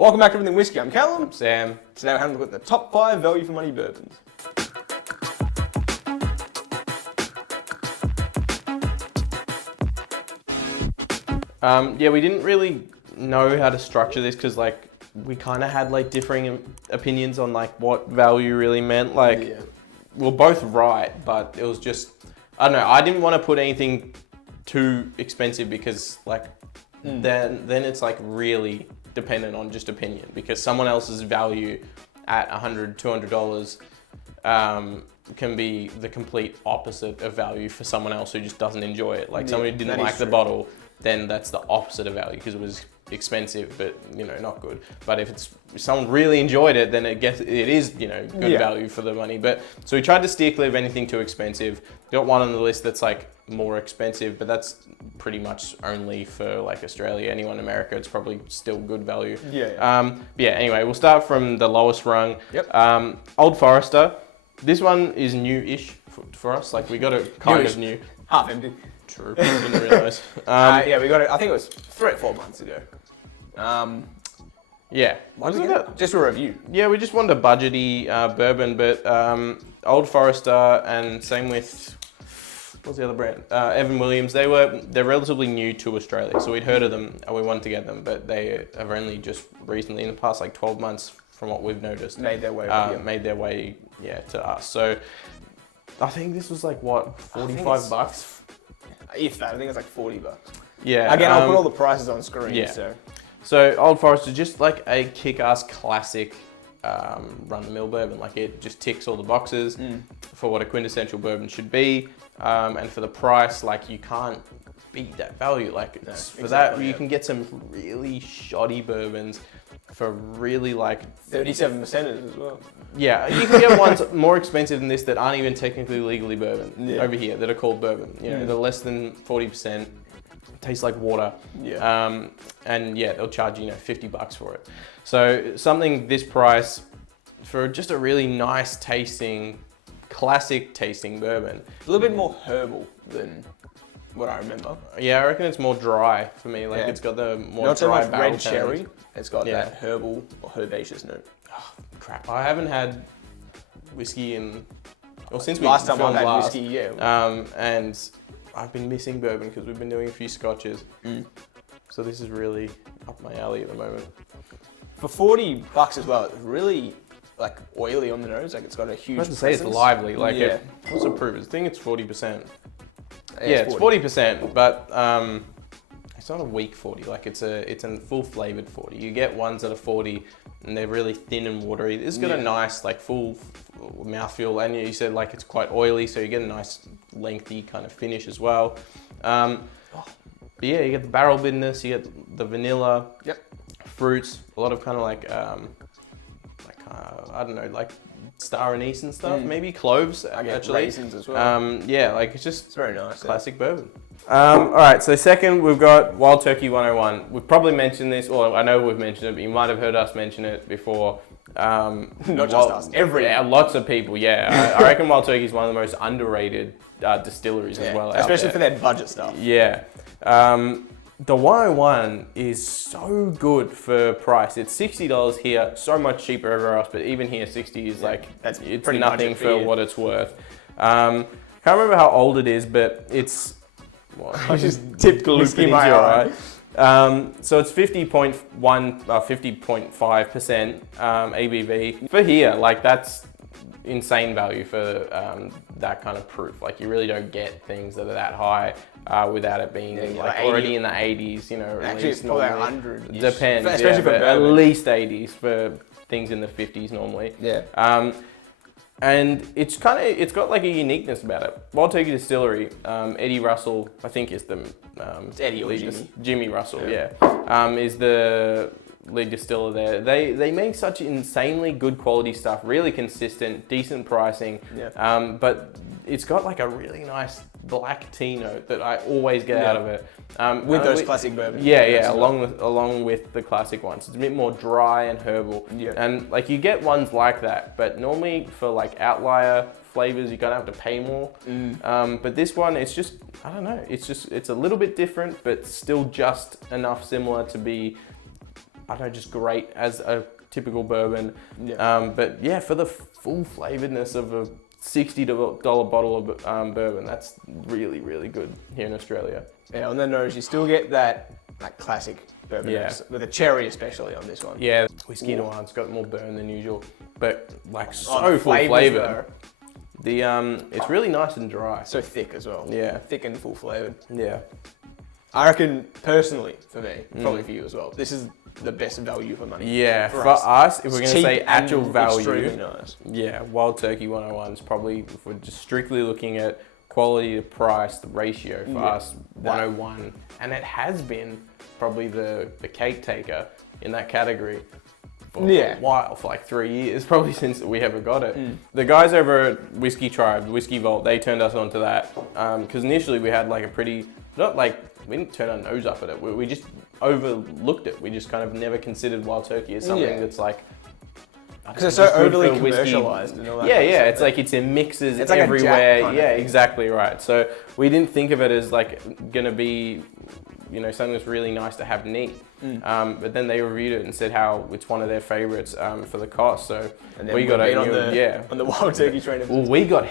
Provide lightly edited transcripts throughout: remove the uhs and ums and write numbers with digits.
Welcome back to Everything Whiskey. I'm Callum. I'm Sam. Today we're having a look at the top 5 value for money bourbons. Yeah, we didn't really know how to structure this because we kind of had differing opinions on what value really meant. We're both right, but it was just, I don't know, I didn't want to put anything too expensive because then it's really dependent on just opinion, because someone else's value at $100, $200 can be the complete opposite of value for someone else who just doesn't enjoy it. Someone who didn't like the bottle, then that's the opposite of value because it was expensive but not good. But if someone really enjoyed it, then it is good value for the money. But so we tried to steer clear of anything too expensive. Got one on the list that's more expensive, but that's pretty much only for Australia. Anyone in America, it's probably still good value. Anyway, we'll start from the lowest rung. Old Forester. This one is new-ish for us. We got it kind of new. Half empty. True. Didn't realise. We got it. I think it was 3 or 4 months ago. Just a review. Yeah, we just wanted a budgety bourbon, but Old Forester and same with, what's the other brand? Evan Williams. They're relatively new to Australia, so we'd heard of them and we wanted to get them, but they have only just recently, in the past 12 months, from what we've noticed, made their way to us. So I think this was 45 if that. I think it's $40. Yeah. Again, I'll put all the prices on screen. Yeah. So Old Forester, just a kick-ass classic run-of-the-mill bourbon. It just ticks all the boxes for what a quintessential bourbon should be, and for the price, you can't beat that value. You can get some really shoddy bourbons for really 37% as well. Yeah, you can get ones more expensive than this that aren't even technically legally bourbon over here, that are called bourbon. They're less than 40%, taste like water. And they'll charge you $50 for it. So something this price for just a really nice tasting, classic tasting bourbon. A little bit more herbal than what I remember. Yeah, I reckon it's more dry for me. It's got the more not dry so much barrel red cherry. tones. It's got that herbal or herbaceous note. Oh, crap! I haven't had whiskey since we last time I had last. whiskey. And I've been missing bourbon because we've been doing a few scotches. So this is really up my alley at the moment. For $40 as well, it's really oily on the nose. It's got a huge. I was to say it's lively. What's the proof? I think it's 40%. Yeah, it's 40%, but it's not a weak 40. It's a full flavored 40. You get ones that are 40 and they're really thin and watery. This has got a nice full mouthfeel, and you said it's quite oily, so you get a nice lengthy kind of finish as well. But yeah, you get the barrel bitterness, you get the vanilla, fruits, a lot of kind of I don't know, star anise and stuff, maybe cloves actually. Raisins as well. It's very nice. Classic bourbon. All right, so second we've got Wild Turkey 101. We've probably mentioned this, or I know we've mentioned it, but you might have heard us mention it before. Not just us, everyone. Lots of people, I reckon Wild Turkey is one of the most underrated distilleries as well. Especially for their budget stuff. Yeah. The 101 is so good for price. It's $60 here, so much cheaper everywhere else, but even here 60 is it's pretty nothing for what it's worth. Can't remember how old it is, but it's... I just tipped whiskey in my eye. So it's 50.5% ABV. For here, that's insane value for that kind of proof. You really don't get things that are that high without it being already in the 80s, Actually, it's probably 100. Depends, especially for at least 80s for things in the 50s normally. And it's got a uniqueness about it. Wild Turkey Distillery, Eddie Russell, I think is the Eddie or Jimmy Russell, is the lead distiller there. They make such insanely good quality stuff, really consistent, decent pricing. But it's got a really nice black tea note that I always get out of it. With those classic bourbons. Along with the classic ones. It's a bit more dry and herbal. And you get ones like that, but normally for outlier flavors, you're gonna have to pay more. But this one, it's just, I don't know, it's a little bit different, but still just enough similar to be I don't know, just great as a typical bourbon. Yeah. But yeah, for the full flavoredness of a $60 bottle of bourbon, that's really, really good here in Australia. Yeah, on the nose, you still get that like classic bourbon notes, with a cherry especially on this one. Yeah, whiskey noir's got more burn than usual, but like so Oh, the full flavours flavored. though. It's really nice and dry. So thick as well. Yeah. Thick and full flavored. Yeah. I reckon, personally, for me, probably for you as well, this is the best value for money. Yeah, for us, if we're going to say actual value, extremely nice. yeah, Wild Turkey 101 is probably, if we're just strictly looking at quality to price, the ratio for us, 101. And it has been probably the cake taker in that category for a while, for like 3 years, probably since we ever got it. The guys over at Whiskey Tribe, Whiskey Vault, they turned us onto that because initially we had like a pretty, not like, we didn't turn our nose up at it, we just overlooked it. We just kind of never considered Wild Turkey as something that's like, because it's so overly commercialized and all that. Yeah, yeah. It's like it's in mixes it's like everywhere. Like yeah, exactly right. So we didn't think of it as like gonna be, you know, something that's really nice to have neat. But then they reviewed it and said how it's one of their favorites for the cost. So we got on the Wild Turkey train. Well, we got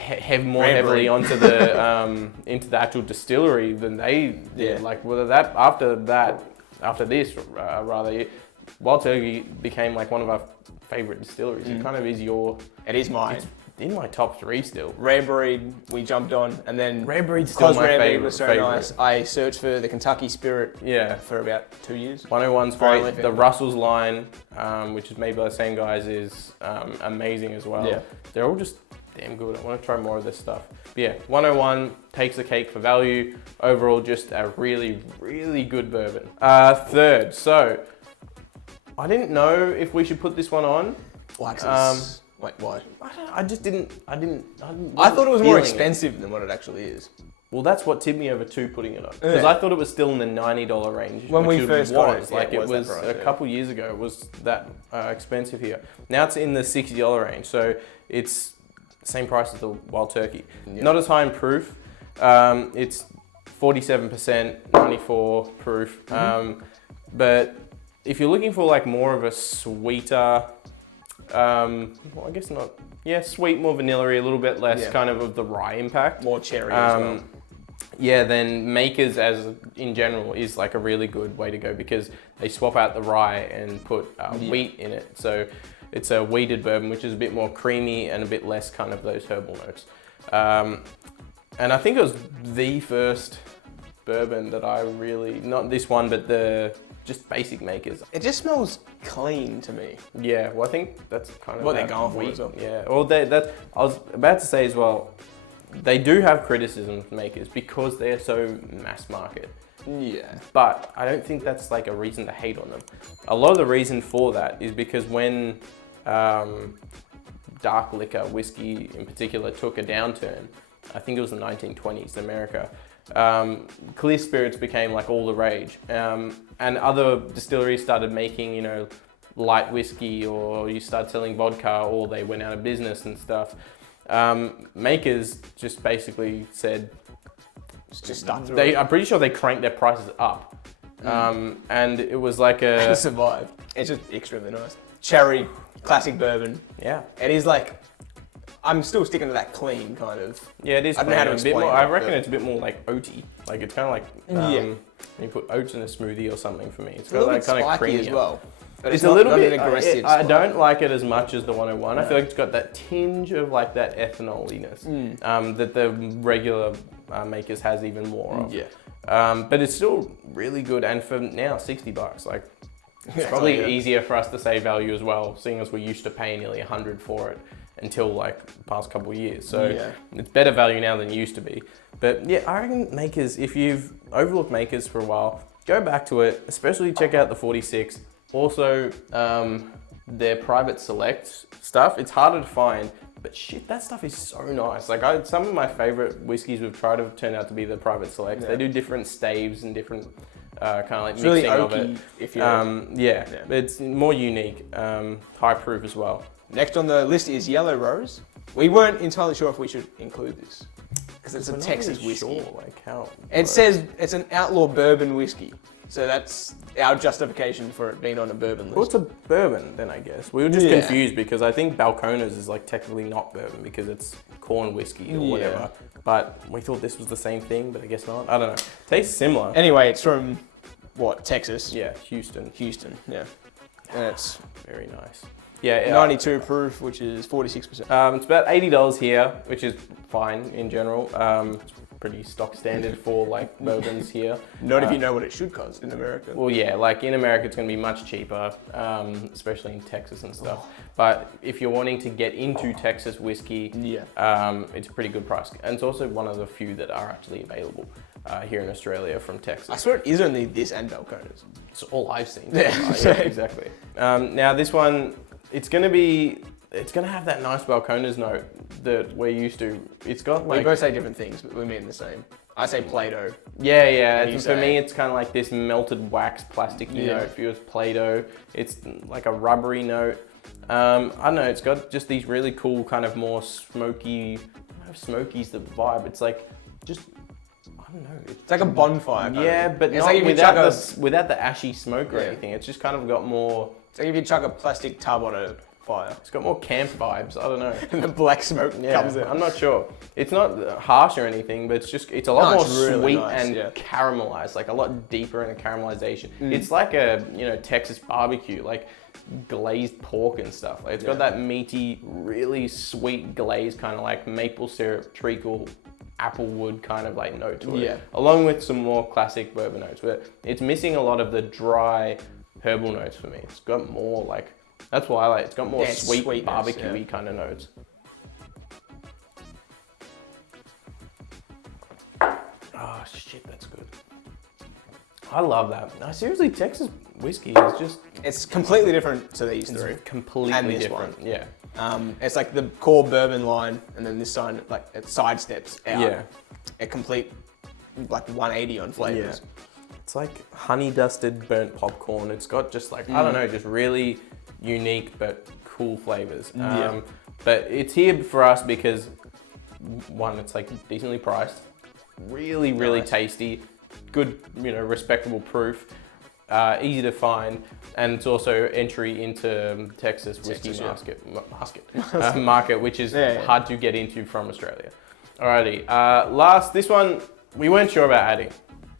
more heavily onto the into the actual distillery than they did. Like whether that after this rather, Wild Turkey became like one of our favorite distilleries. It kind of is It is mine. It's in my top 3 still. Rare Breed, we jumped on, and then Rare Breed's still my Rare favorite. Breed was so nice. I searched for the Kentucky Spirit. For about 2 years. 101's great. The Russell's line, which is made by the same guys, is amazing as well. Yeah. They're all just damn good. I want to try more of this stuff. But yeah, 101 takes the cake for value. Overall, just a really, really good bourbon. Third, so I didn't know if we should put this one on. Wait, why? I didn't. I thought it was more expensive than what it actually is. Well, that's what tipped me over to putting it on. Because I thought it was still in the $90 range. When we first got it. Like it was a couple years ago, it was that expensive here. Now it's in the $60 range. So it's the same price as the Wild Turkey. Yeah. Not as high in proof. It's 47%, 94 proof. But if you're looking for like more of a sweeter, well, I guess not. Yeah, sweet, more vanilla-y, a little bit less kind of the rye impact. More cherry as well. Yeah, then Makers as in general is like a really good way to go because they swap out the rye and put wheat in it. So it's a wheated bourbon, which is a bit more creamy and a bit less kind of those herbal notes. And I think it was the first bourbon that I really, not this one, but the just basic Makers. It just smells clean to me. Yeah, well, I think that's kind of what they're going for as well. Yeah, well, I was about to say as well, they do have criticism of Makers because they're so mass market. Yeah. But I don't think that's like a reason to hate on them. A lot of the reason for that is because when dark liquor, whiskey in particular, took a downturn, I think it was the 1920s, America, clear spirits became like all the rage. And other distilleries started making, you know, light whiskey, or you start selling vodka, or they went out of business and stuff. Makers just basically said, just stuck through I'm pretty sure they cranked their prices up. And it was like it survived. It's just extremely nice. Cherry, classic bourbon. Yeah. It is like, I'm still sticking to that clean kind of. Yeah, it is. I don't know how to explain it. I reckon it's a bit more like oaty. Like it's kind of like when you put oats in a smoothie or something. For me, it's got that kind of creamy as well. But it's a little bit aggressive. I don't like it as much as the 101. No. I feel like it's got that tinge of like that ethanoliness that the regular Makers has even more of. Yeah. But it's still really good, and for now $60, like it's probably easier for us to say value as well, seeing as we're used to paying nearly $100 for it until like the past couple of years. So it's better value now than it used to be. But yeah, I reckon Makers, if you've overlooked Makers for a while, go back to it, especially check out the 46. Also, their private select stuff, it's harder to find, but shit, that stuff is so nice. Like some of my favorite whiskeys we've tried have turned out to be the private select. They do different staves and different kind of like mixing really of oaky, it. If you're, It's more unique, high proof as well. Next on the list is Yellow Rose. We weren't entirely sure if we should include this because it's a Texas whiskey. Sure, like how, it says it's an outlaw bourbon whiskey. So that's our justification for it being on a bourbon list. Well, it's a bourbon then, I guess. We were just Yeah. confused because I think Balcones is like technically not bourbon because it's corn whiskey or whatever. But we thought this was the same thing, but I guess not. I don't know. Tastes similar. Anyway, it's from, what, Texas? Yeah, Houston. Houston, yeah. And it's Very nice. Yeah, 92 proof, which is 46%. It's about $80 here, which is fine in general. It's pretty stock standard for like bourbons here. Not if you know what it should cost in America. Well, yeah, like in America, it's going to be much cheaper, especially in Texas and stuff. But if you're wanting to get into Texas whiskey, it's a pretty good price. And it's also one of the few that are actually available here in Australia from Texas. I swear it is only this and Balcones. It's all I've seen. Yeah. Yeah, exactly. Now this one, it's going to have that nice Balcones note that we're used to. It's got like... We both say different things, but we mean the same. I say Play-Doh. Yeah. You For say? me, it's kind of like this melted wax plasticky note. For you, it's Play-Doh. It's like a rubbery note. I don't know, it's got just these really cool kind of more smoky... I don't know if smoky's the vibe. It's like just... I don't know. It's like a bonfire. Yeah, but it's not like without the ashy smoke or anything. It's just kind of got more... It's like if you chuck a plastic tub on a fire. It's got more camp vibes. I don't know. And the black smoke comes out. I'm not sure. It's not harsh or anything, but it's a lot more really sweet nice, and caramelized, like a lot deeper in a caramelization. It's like a Texas barbecue, like glazed pork and stuff. Like it's got that meaty, really sweet glaze, kind of like maple syrup, treacle, applewood kind of like note to it. Along with some more classic bourbon notes, but it's missing a lot of the dry herbal notes for me. It's got more like, that's why I like, it's got more sweet barbecue-y kind of notes. Oh shit, that's good. I love that. No, seriously, Texas whiskey is just... It's completely different to these three. Completely And this different, one. yeah. It's like the core bourbon line, and then this side, like it sidesteps out. Yeah. A complete, like 180 on flavors. It's like honey dusted burnt popcorn. It's got just like, I don't know, just really unique but cool flavors. But it's here for us because one, it's like decently priced, really tasty, good, respectable proof, easy to find, and it's also entry into Texas whiskey market, which is hard to get into from Australia. Alrighty, this one we weren't sure about adding.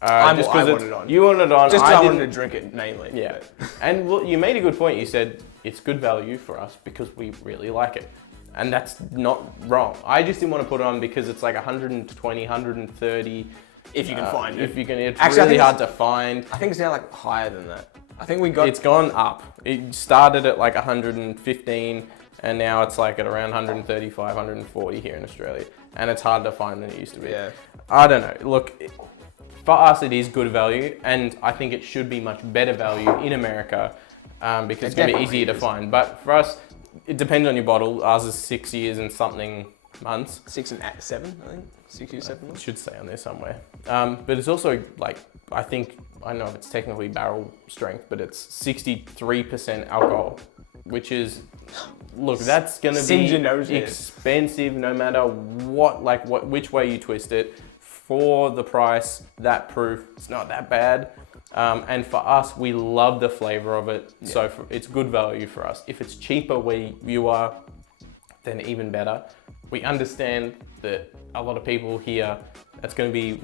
I wanted it on. You wanted it on. Just because I wanted to drink it mainly. Yeah. And well, you made a good point. You said it's good value for us because we really like it. And that's not wrong. I just didn't want to put it on because it's like 120, 130. If you can find it. If you can, it's actually really hard to find. I think it's now like higher than that. I think it's gone up. It started at like 115 and now it's like at around 135, 140 here in Australia. And it's harder to find than it used to be. Yeah. I don't know. Look, for us, it is good value, and I think it should be much better value in America because it's going to be easier to find. But for us, it depends on your bottle. Ours is 6 years and something months. 6 and 7, I think. 6 years, 7 months. It should say on there somewhere. But it's also like, I know if it's technically barrel strength, but it's 63% alcohol, which is, look, that's going to be expensive no matter which way you twist it. For the price, that proof, it's not that bad. And for us, we love the flavor of it. Yeah. So it's good value for us. If it's cheaper where you are, then even better. We understand that a lot of people here, it's going to be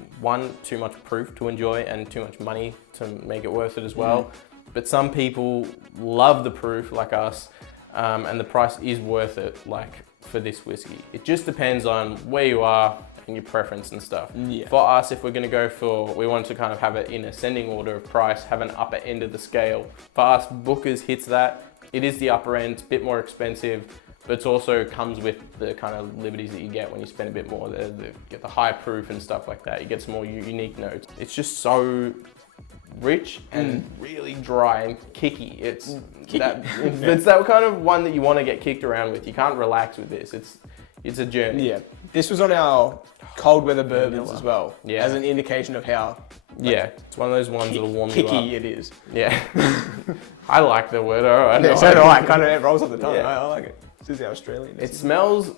too much proof to enjoy and too much money to make it worth it as well. But some people love the proof like us, and the price is worth it like for this whiskey. It just depends on where you are and your preference and stuff. Yeah. For us, if we're going to go we want to kind of have it in ascending order of price, have an upper end of the scale. For us, Booker's hits that. It is the upper end, it's a bit more expensive, but it also comes with the kind of liberties that you get when you spend a bit more. You get the high proof and stuff like that. You get some more unique notes. It's just so rich and really dry and kicky. It's that kind of one that you want to get kicked around with. You can't relax with this. It's a journey. Yeah. This was on our cold weather bourbons as well, as an indication of how it's one of those ones that'll warm you up. Kicky it is. Yeah. I like the word. So do I. Kind of it rolls off the tongue. Yeah. I like it. This is the Australian. It smells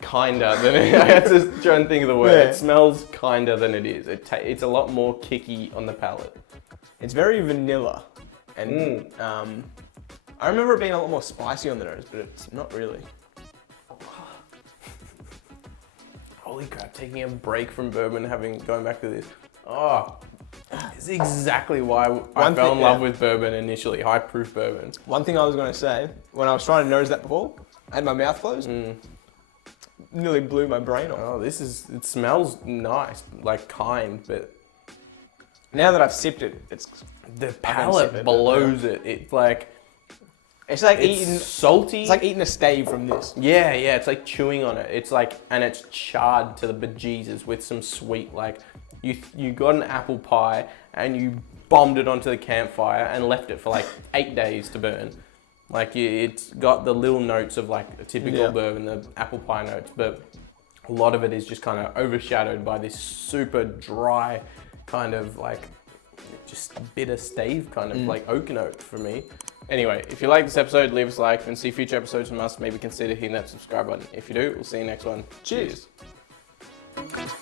kinder than it. I had to try and think of the word. Yeah. It smells kinder than it is. It's a lot more kicky on the palate. It's very vanilla, and I remember it being a lot more spicy on the nose, but it's not really. Holy crap! Taking a break from bourbon, going back to this. Oh, this is exactly why I fell in love with bourbon initially. High proof bourbon. One thing I was going to say when I was trying to nose that before, I had my mouth closed. Nearly blew my brain off. Oh, it smells nice, like kind, but Now that I've sipped it, it's the palate blows it. It's like eating salty. It's like eating a stave from this. Yeah, it's like chewing on it. It's like, and it's charred to the bejesus with some sweet, like you got an apple pie and you bombed it onto the campfire and left it for like 8 days to burn. Like it's got the little notes of like a typical bourbon, the apple pie notes, but a lot of it is just kind of overshadowed by this super dry kind of like just bitter stave kind of like oak note for me. Anyway, if you like this episode, leave us a like and see future episodes from us. Maybe consider hitting that subscribe button. If you do, we'll see you next one. Cheers. Cheers.